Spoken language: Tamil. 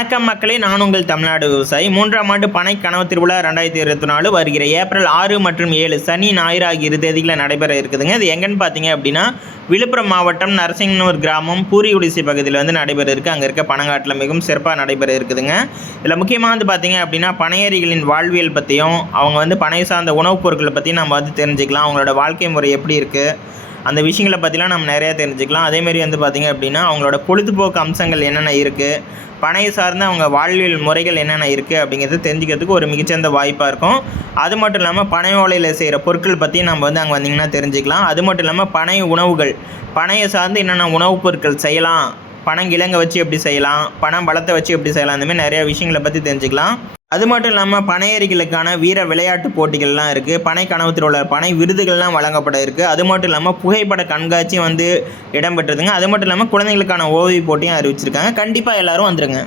வணக்கம் மக்களே, நான் உங்கள் தமிழ்நாடு விவசாயி. 3ஆம் ஆண்டு பனை கனவு திருவிழா 2024 வருகிற ஏப்ரல் 6 மற்றும் 7 சனி ஞாயிறு ஆகிய 2 தேதிகளில் நடைபெற இருக்குதுங்க. இது எங்கன்னு பார்த்தீங்க அப்படின்னா, விழுப்புரம் மாவட்டம் நரசிங்கனூர் கிராமம் பூரிகுடிசை பகுதியில் நடைபெற இருக்குது. அங்கே இருக்க பனங்காட்டில் மிகவும் சிறப்பாக நடைபெற இருக்குதுங்க. இதில் முக்கியமாக பார்த்தீங்க அப்படின்னா, பனையேறிகளின் வாழ்வியல் பற்றியும் அவங்க பனை சார்ந்த உணவுப் பொருட்களை பற்றியும் நம்ம தெரிஞ்சுக்கலாம். அவங்களோட வாழ்க்கை முறை எப்படி இருக்குது, அந்த விஷயங்களை பற்றிலாம் நம்ம நிறையா தெரிஞ்சுக்கலாம். அதேமாரி பார்த்தீங்க அப்படின்னா, அவங்களோட பொழுதுபோக்கு அம்சங்கள் என்னென்ன இருக்குது, பனை சார்ந்த அவங்க வாழ்வியல் முறைகள் என்னென்ன இருக்குது அப்படிங்கிறது தெரிஞ்சுக்கிறதுக்கு ஒரு மிகச்சிறந்த வாய்ப்பாக இருக்கும். அது மட்டும் இல்லாமல் பனை ஓலையில் செய்கிற பொருட்கள் பற்றி நம்ம அங்கே வந்திங்கன்னா தெரிஞ்சுக்கலாம். அது மட்டும் இல்லாமல் பனை உணவுகள், பனையை சார்ந்து என்னென்ன உணவுப் பொருட்கள் செய்யலாம், பனங்கிழங்கை வச்சு எப்படி செய்யலாம், பனை பழத்தை வச்சு எப்படி செய்யலாம், அந்தமாதிரி நிறையா விஷயங்களை பற்றி தெரிஞ்சுக்கலாம். அது மட்டும் இல்லாமல் பனையேறிகளுக்கான வீர விளையாட்டு போட்டிகள்லாம் இருக்குது. பனை கனவு திருவிழா பனை விருதுகள்லாம் வழங்கப்பட இருக்குது. அது மட்டும் இல்லாமல் புகைப்பட கண்காட்சியும் இடம்பெற்றதுங்க. அது மட்டும் இல்லாமல் குழந்தைகளுக்கான ஓவிய போட்டியும் அறிவிச்சிருக்காங்க. கண்டிப்பாக எல்லோரும் வந்துருங்க.